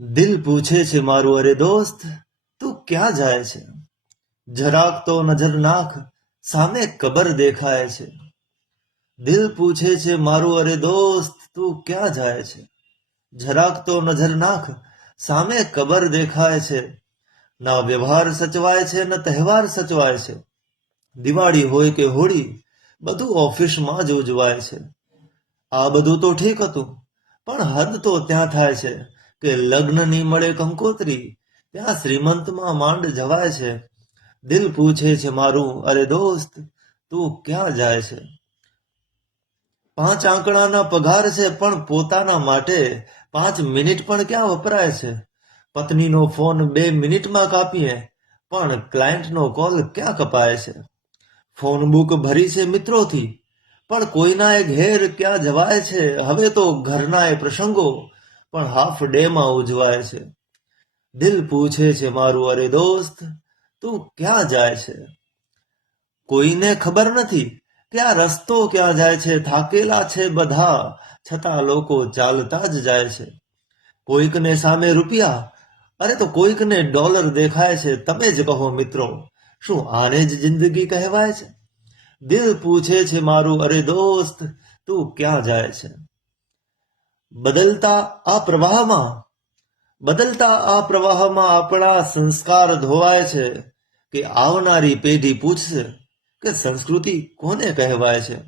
દિલ પૂછે છે મારું, અરે દોસ્ત તું ક્યાં જાય છે? જરાક તો નજર નાખ, સામે કબર દેખાય છે. દિલ પૂછે છે મારું, અરે દોસ્ત તું ક્યાં જાય છે? જરાક તો નજર નાખ, સામે કબર દેખાય છે. ના વ્યવહાર સચવાય છે, ન તહેવાર સચવાય છે. દિવાળી હોય કે હોળી, બધું ઓફિસમાં જ ઉજવાય છે. આ બધું તો ઠીક હતું, પણ હદ તો ત્યાં થાય છે કે લગ્નની મળે કંકોત્રી, ત્યાં શ્રીમંતમાં માંડ જવાય છે. દિલ પૂછે છે મારું, અરે દોસ્ત તું ક્યાં જાય છે? 5 આંકડાના પગાર છે, પણ પોતાના માટે 5 મિનિટ પણ ક્યાં વપરાય છે? પત્નીનો ફોન 2 મિનિટમાં કાપીએ, પણ ક્લાયન્ટનો કોલ ક્યાં કપાય છે? ફોન બુક ભરી છે મિત્રોથી, પણ કોઈના એ ઘેર ક્યાં જવાય છે? હવે તો ઘરના એ પ્રસંગો પણ હાફ ડેમાં ઉજવાય છે. દિલ પૂછે છે મારું, અરે દોસ્ત તું ક્યાં જાય છે? કોઈને ખબર નથી કે આ રસ્તો ક્યાં જાય છે. થાકેલા છે બધા, છતાં લોકો ચાલતા જ જાય છે. કોઈકને સામે રૂપિયા, અરે તો કોઈકને ડોલર દેખાય છે. તમે જ કહો મિત્રો, શું આને જ જિંદગી કહેવાય છે? દિલ પૂછે છે મારું, અરે દોસ્ત તું ક્યાં જાય છે? બદલતા આ પ્રવાહમાં બદલતા આ પ્રવાહમાં આપણા સંસ્કાર ધોવાય છે. કે આવનારી પેઢી પૂછશે કે સંસ્કૃતિ કોને કહેવાય છે?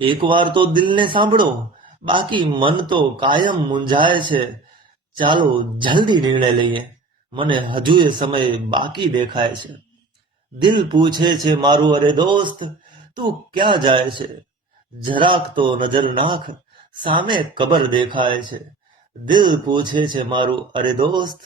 એકવાર તો દિલને સાંભળો, બાકી મન તો કાયમ મૂંઝાય છે. ચાલો જલ્દી નિર્ણય લઈએ, મને હજુ એ સમય બાકી દેખાય છે. દિલ પૂછે છે મારું, અરે દોસ્ત તું ક્યાં જાય છે? જરાક તો નજર નાખ, સામે કબર દેખાય છે. દિલ પૂછે છે મારું, અરે દોસ્ત